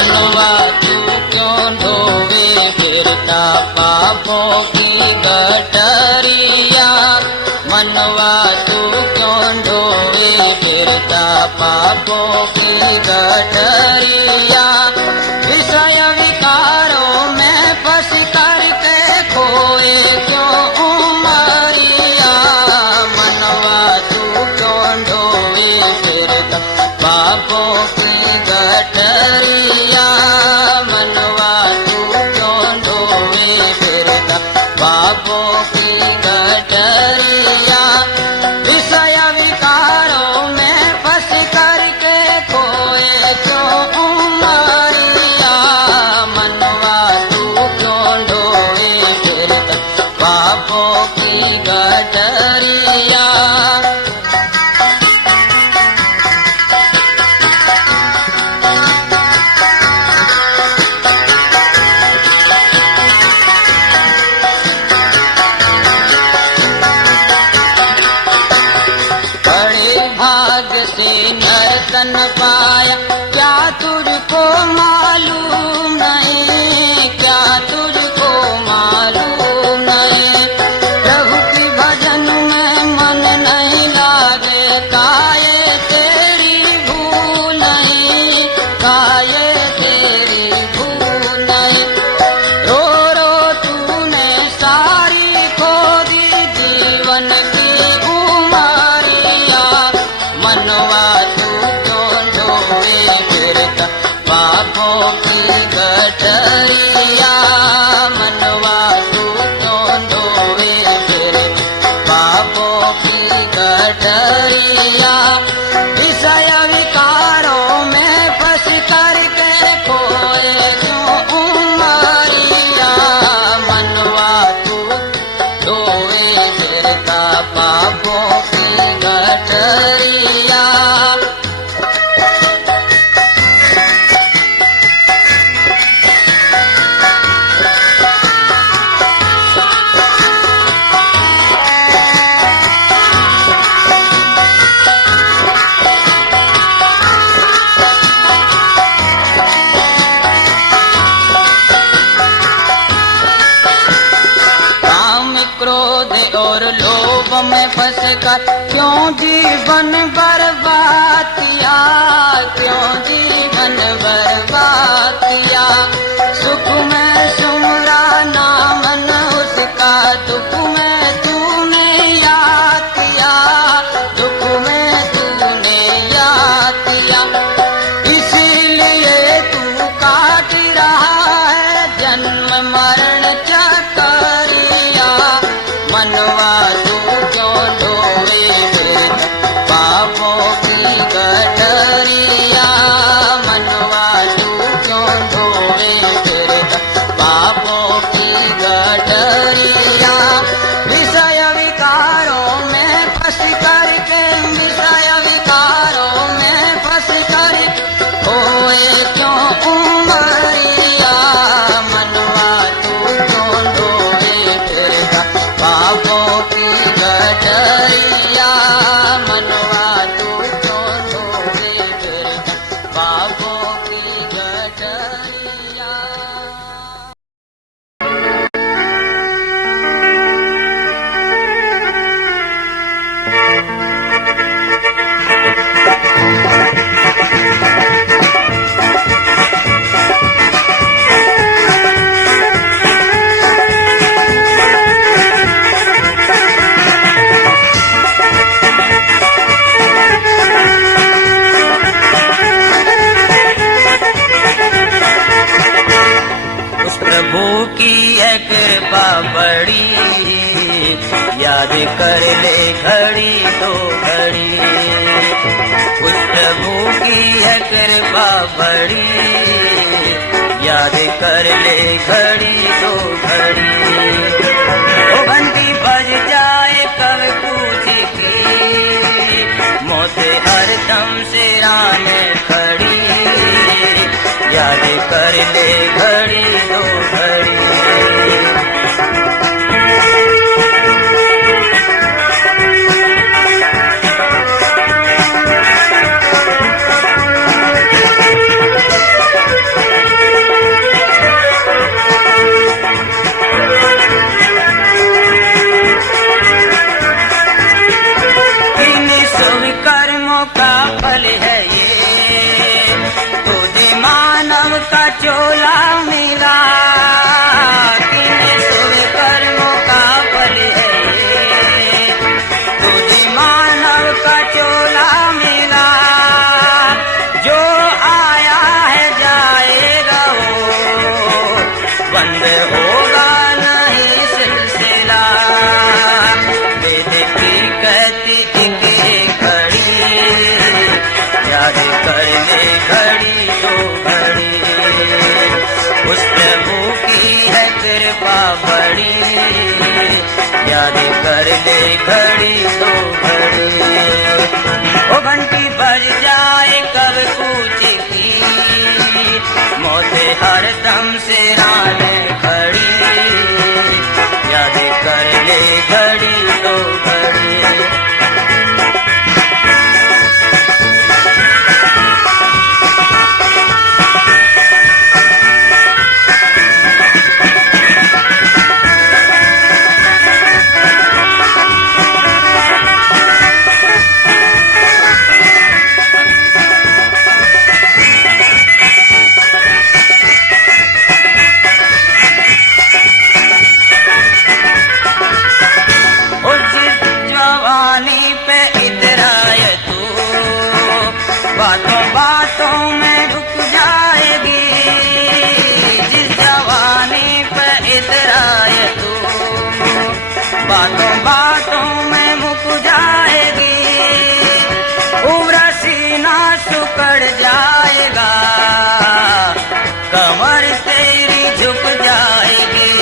मनवा तू क्यों ढोवे फिरता पापों की गठरिया। मनवा तू क्यों ढोवे फिरता पापों की गठरिया। विषय विकारों में फंस करके खोए क्यों उमरिया। मनवा तू क्यों ढोवे फिरता पापों की गठरिया। मनवा तू क्यों ढोवे फिरता पापों की गठरिया। विषय विकारों में फंस करके खोए क्यों उमरिया। मनवा तू क्यों ढोवे फिरता पापों की गठरिया। नर्तन पाया क्या तुझको मालूम नहीं। क्या तुझको मालूम नहीं। प्रभु की भजन में मन नहीं लागे। काये तेरी भूल नहीं। काये तेरी भूल नहीं। रो रो तूने सारी खो दी जीवन की उमरिया। मनवा पापों की गठरिया। मनवा तू क्यों ढोवे फिरता पापों की गठरिया। विषय विकारों में फंस करके खोए क्यों उमरिया। मनवा तू ढोवे फिरता पापों की गठरिया। और लोभ में फंस कर क्यों जीवन बर्बाद किया। क्यों जीवन बर्बाद किया। सुख में सुमरा नाम न उसका। दुख में तूने याद किया। दुख में तूने याद किया। इसीलिए तू काट रहा है जन्म मरण चक्रिया। मनवा तू क्यों ढोवे फिरता पापों की गठरिया। मनवा तू क्यों ढोवे फिरता पापों की गठरिया। विषय विकारों में फंस करके विषय विकारों में फंस कर खोए क्यों उमरिया। मनवा तू क्यों ढोवे फिरता पापों की गठरिया। मनवा तू क्यों ढोवे फिरता पापों की गठरिया। कृपा बड़ी याद कर ले घड़ी दो घड़ी। उस प्रभु की है कृपा बड़ी याद कर ले घड़ी दो घड़ी। ओ घंटी बज जाए कब पूछेगी मौत हरदम से आने खड़ी। याद कर ले घड़ी दो घड़ी। दम से आने खड़ी, याद कर ले घड़ी तो घड़ी। बातों बातों में रुक जाएगी, जिस जवानी पे इतराए तू, बातों बातों में मुक जाएगी, उम्र सीना सुकड़ जाएगा, कमर तेरी झुक जाएगी,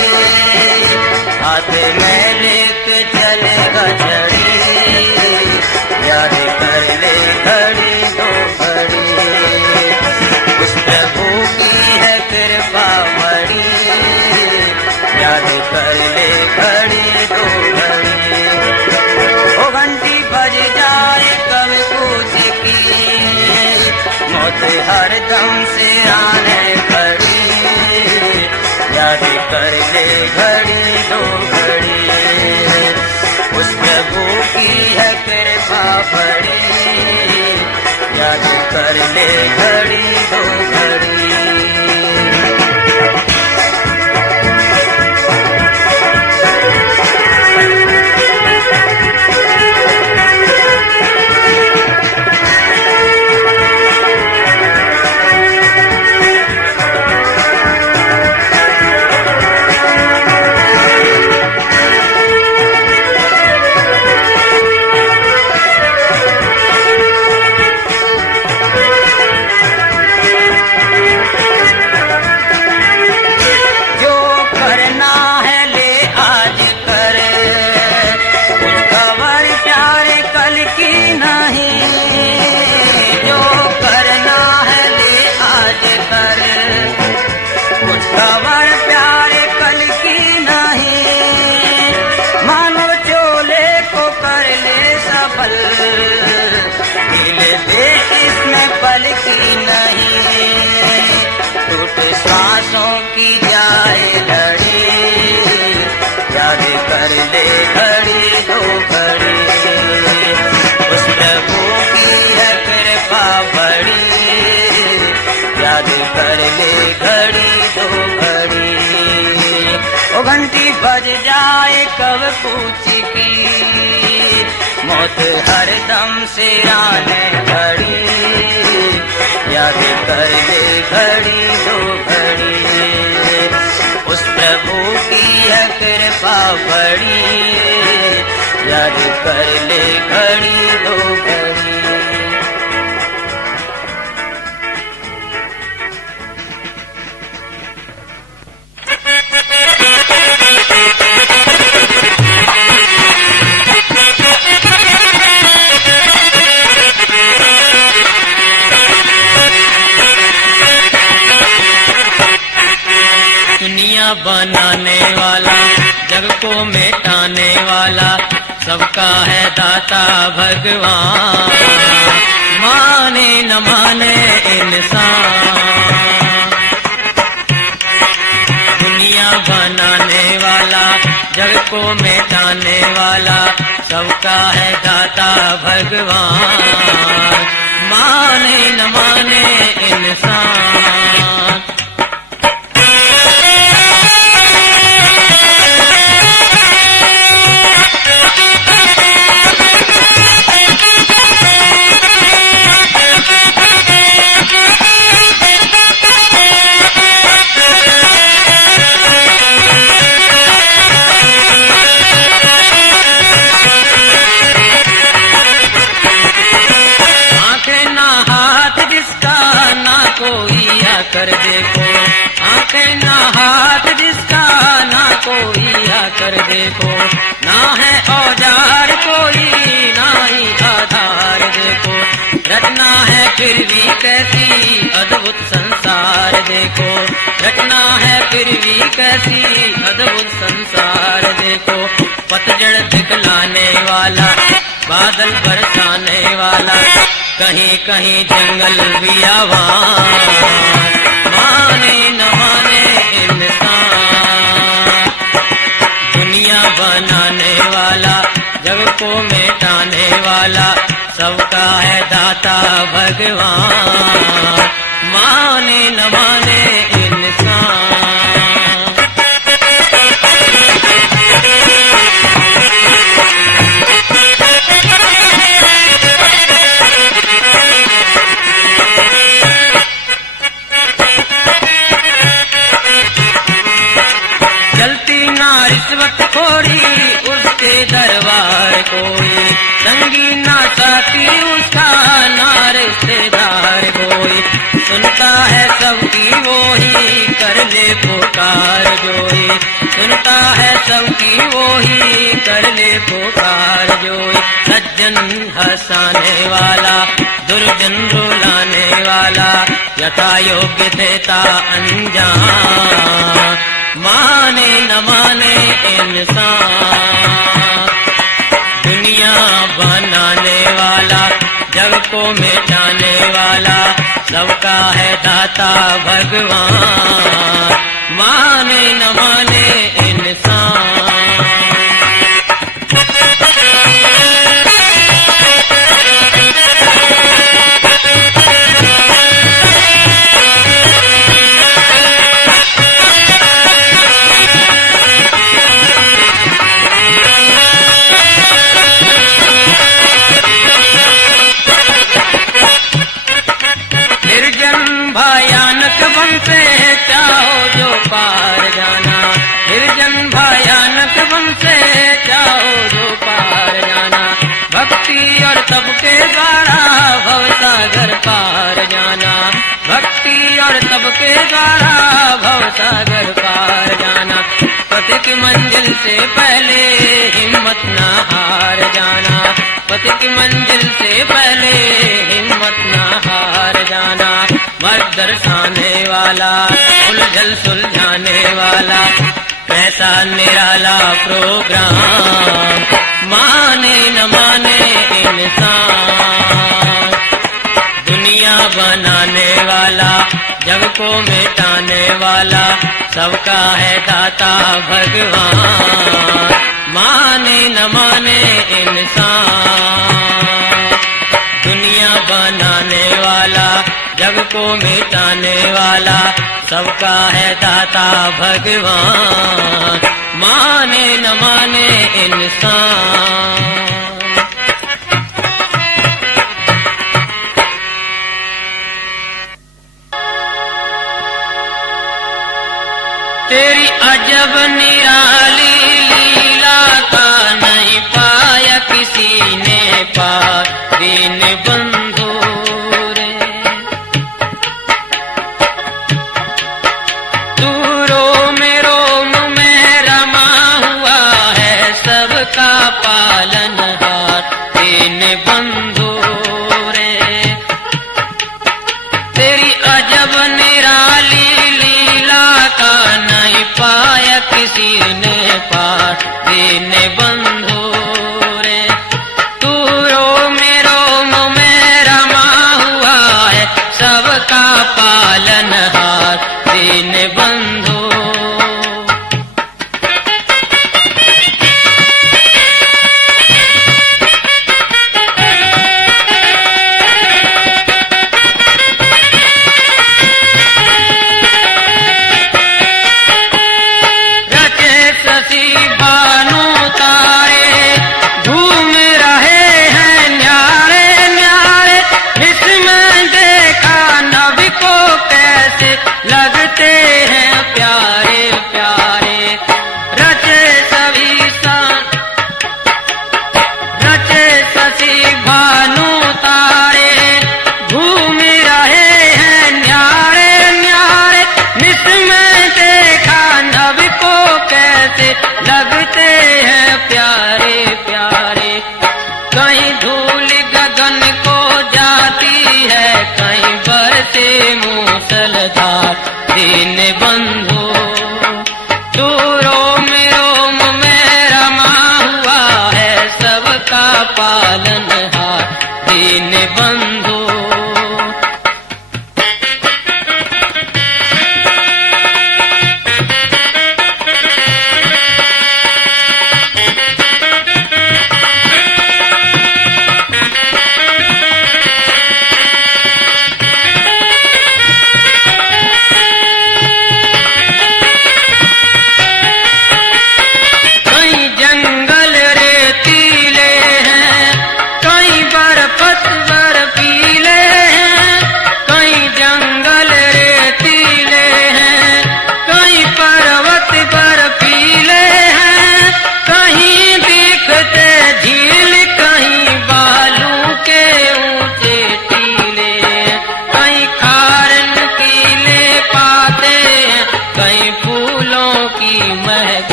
हाथ में लेके चलेगा छड़ी, याद कर ले घड़ी तो घड़ी। उस प्रभु की है कृपा बड़ी, याद कर ले घड़ी तो घड़ी। वो घंटी बज जाए कब कुछ की, मौत हर दम से आने खड़ी, याद कर ले घड़ी तो घड़ी। उस प्रभु की है कृपा बड़ी, याद कर ले घड़ी तो घड़ी। खबर प्यारे कल की नहीं, मानो चोले को कर ले सफल, दिल दे इसमें पल की नहीं, टूट सांसों की जाए लड़ी, याद कर ले घड़ी दो घड़ी। उस प्रभु की है कृपा बड़ी, याद कर ले घड़ी दो घड़ी। वो घंटी बज जाए कब पूछ की, मौत हर दम से आने खड़ी, याद कर ले घड़ी दो घड़ी। उस प्रभु की है कृपा बड़ी, याद कर ले घड़ी दो घड़ी। दुनिया बनाने वाला, जग को मिटाने वाला, सबका है दाता भगवान, माने न माने इंसान। दुनिया बनाने वाला, जग को मिटाने वाला, सबका है दाता भगवान, माने न माने इंसान। कर देखो, आंखें ना हाथ जिसका, ना कोई आकर देखो, ना है औजार कोई, ना ही आधार देखो, रचना है फिर भी कैसी अद्भुत संसार देखो, रचना फिर भी कैसी अद्भुत संसार देखो। पतझड़ दिखलाने वाला, बादल बरसाने वाला, कहीं कहीं जंगल भी आवाज, माने न माने इंसान। दुनिया बनाने वाला, जग को मिटाने वाला, सबका है दाता भगवान, माने न माने इंसान। चलती ना रिश्वत खोरी उसके दरबार कोई, संगी ना साथी उसका ना रिश्तेदार कोई, सुनता है सबकी वो ही कर ले पुकार जोई, सुनता है सबकी वो ही कर ले पुकार जोई। सज्जन हंसाने वाला, दुर्जन रुलाने वाला, यथा योग्य देता अंजाम, माने न माने इंसान। दुनिया बनाने वाला, जग को मिटाने वाला, सबका है दाता भगवान, माने न माने इंसान। भयानक वन से चाहो जो पार जाना, निर्जन भयानक वन से चाहो जो पार जाना, भक्ति और तप के द्वारा भवसागर पार जाना, भक्ति और तप के द्वारा भवसागर पार जाना। पति की मंजिल से पहले हिम्मत न हार जाना, पति की मंजिल से पहले हिम्मत न हार जाना। मर्ग दर्शाने वाला, उलझल सुलझाने वाला, कैसा निराला प्रोग्राम, माने न माने इंसान। दुनिया बनाने वाला, जग को मिटाने वाला, सबका है दाता भगवान, माने न माने इंसान। दुनिया बनाने वाला, जग को मिटाने वाला, सबका है दाता भगवान, माने न माने इंसान। तेरी अजब निराली लीला का नहीं पाया किसी ने पार, दीन बंधु रे। तू रोम रोम में रमा हुआ है सबका पालन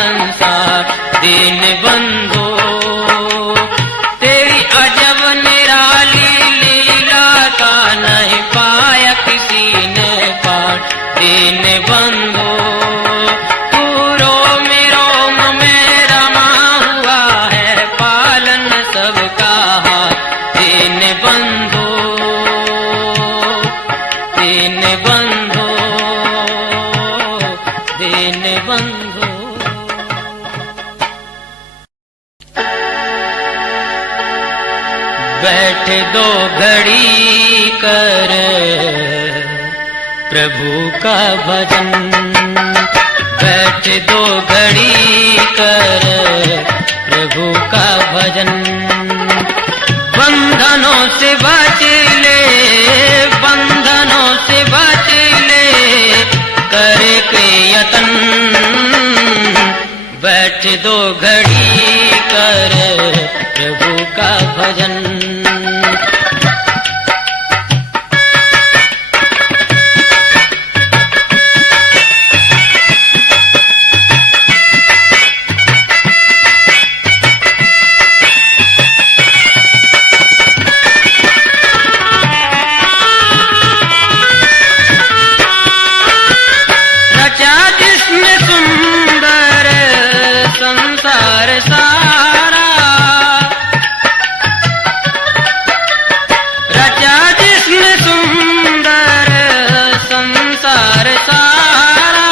संसार दीन बंधो। तेरी अजब निराली लीला का नहीं पाया किसी ने पार दीन बंधो। तू रोम रोम में रमा हुआ है पालन सबका हाथ दीन बंधो दीन बंधो दीन बंधो। बैठ दो घड़ी कर प्रभु का भजन। बैठ दो घड़ी कर प्रभु का भजन। बंधनों से बच ले बंधनों से बच ले करके यतन। बैठ दो घड़ी कर प्रभु का भजन। रचा जिसने सुंदर संसार सारा। रचा जिसने सुंदर संसार सारा।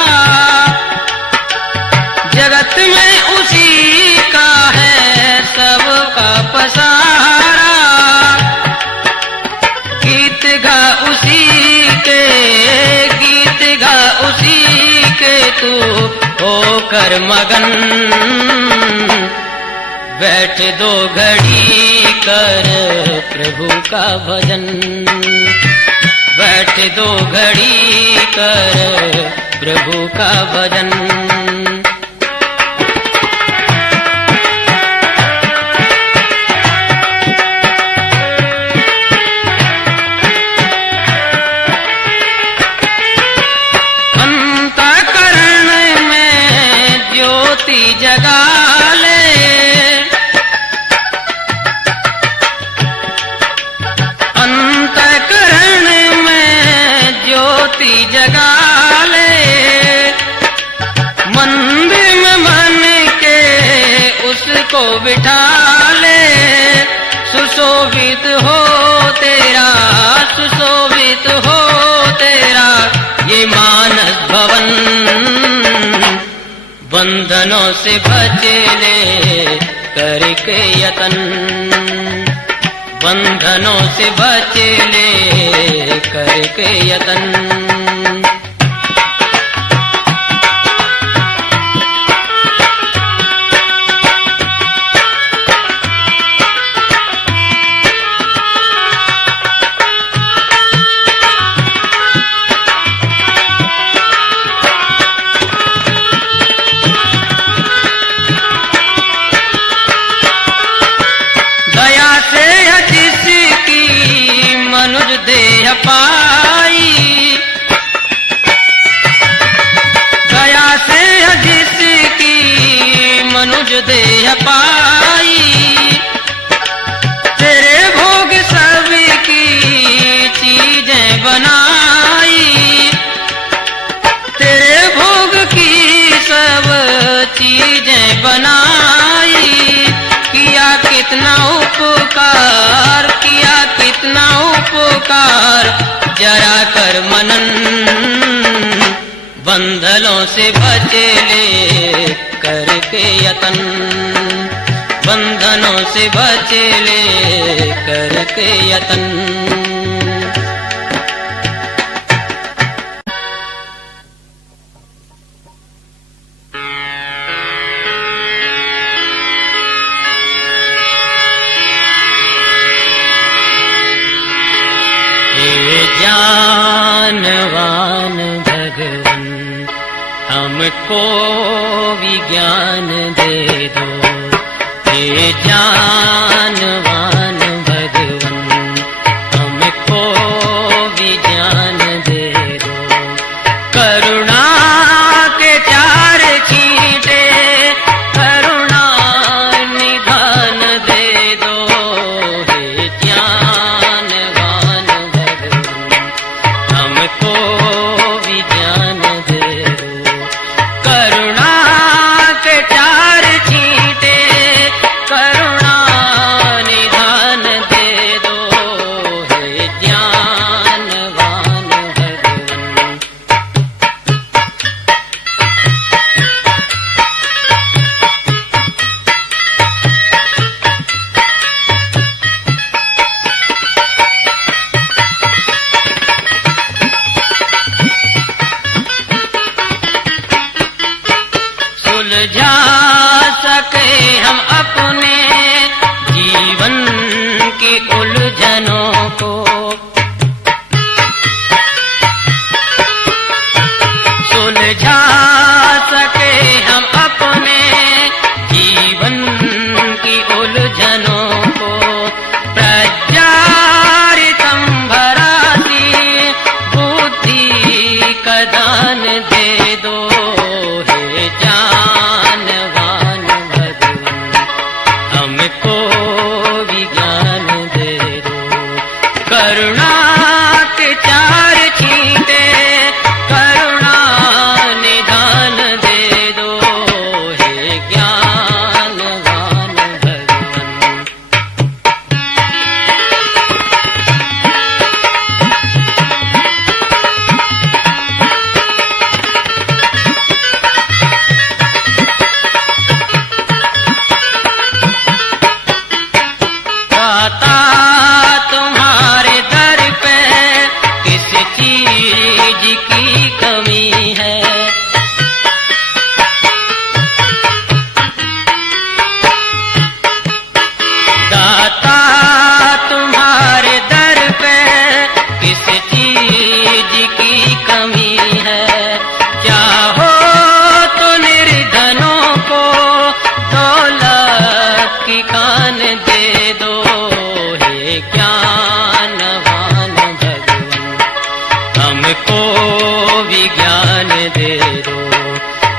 जगत में उसी का है सबका पसारा। गीत गा उसी के गीत गा उसी के तू होकर मगन। बैठ दो घड़ी कर प्रभु का भजन। बैठ दो घड़ी कर प्रभु का भजन। जगा ले अंतःकरण में ज्योति जगा ले। मंदिर में मन के उसको बिठा ले। सुशोभित हो तेरा सुशोभित हो तेरा ये मानस भवन। बंधनों से बच ले करके यतन। बंधनों से बच ले करके यतन। देह पाई दया से जिसकी मनुज देह पाई। तेरे भोग सबकी चीजें बनाई। तेरे भोग की सब चीजें बनाई। किया कितना उपकार किया कितना उपकार जरा कर मनन। बंधनों से बच ले करके यतन। बंधनों से बच ले करके यतन। ज्ञानवान भगवन हमको विज्ञान दे दो। हे ज्ञानवान भगवन हमको विज्ञान दे दो। करुणा के चार छींटे करुणा के चार छींटे करुणा निधान दे दो, हे ज्ञानवान भगवन। सुलझा सके हम अपने जीवन की उलझनों को, सुलझा सके हम अपने जीवन की उलझनों को। प्रज्ञारितम भरासी बुद्धि का दान दे दो, हे ज्ञानवान भगवन। हमको विज्ञान दे दो, करुणा के चार छींटे करुणा निधान दे दो, हे ज्ञानवान भगवन। दाता तुम्हारे दर पे किस चीज की कमी है, दाता तुम्हारे दर पे किस चीज की कमी है। चाहो तो निर्धनों को दौलत की खान दे दो, हे ज्ञानवान भगवन। हमको विज्ञान दे दो,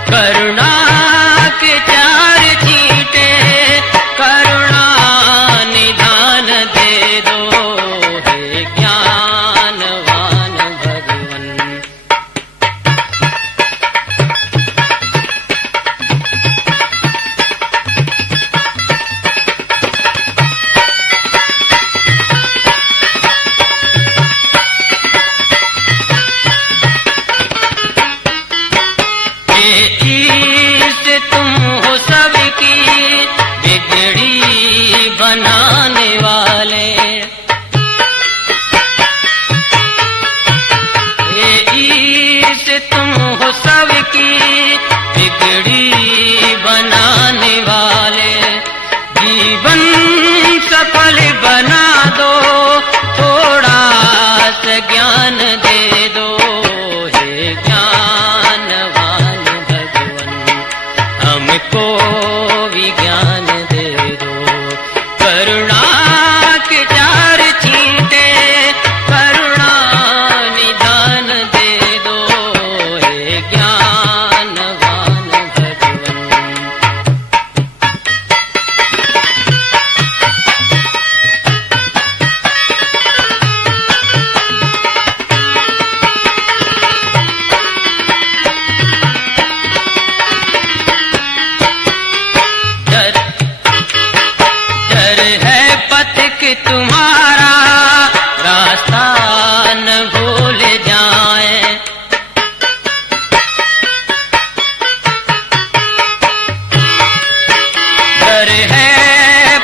करुणा के चार छींटे करुणा निधान दे दो, हे ज्ञानवान भगवन। ईश तुम हो सबकी बिगड़ी बनाने वाले, ईश तुम हो सबकी बिगड़ी बनाने वाले। जीवन सफल बना दो, थोड़ा सा ज्ञान दे दो, हे ज्ञानवान भगवन। हमको विज्ञान दे दो, करुणा के चार छींटे करुणा निधान दे दो, हे ज्ञानवान भगवन। डर है पथिक तुम्हारा रास्ता न भूल जाए, डर है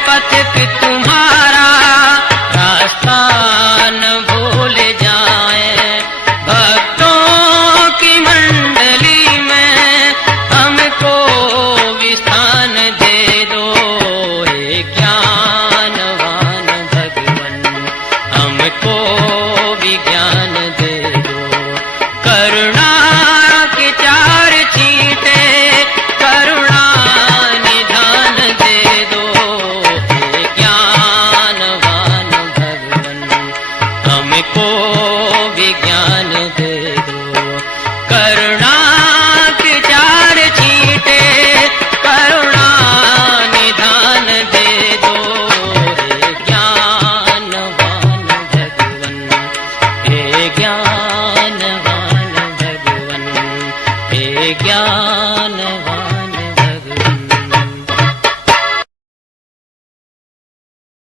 पथिक तुम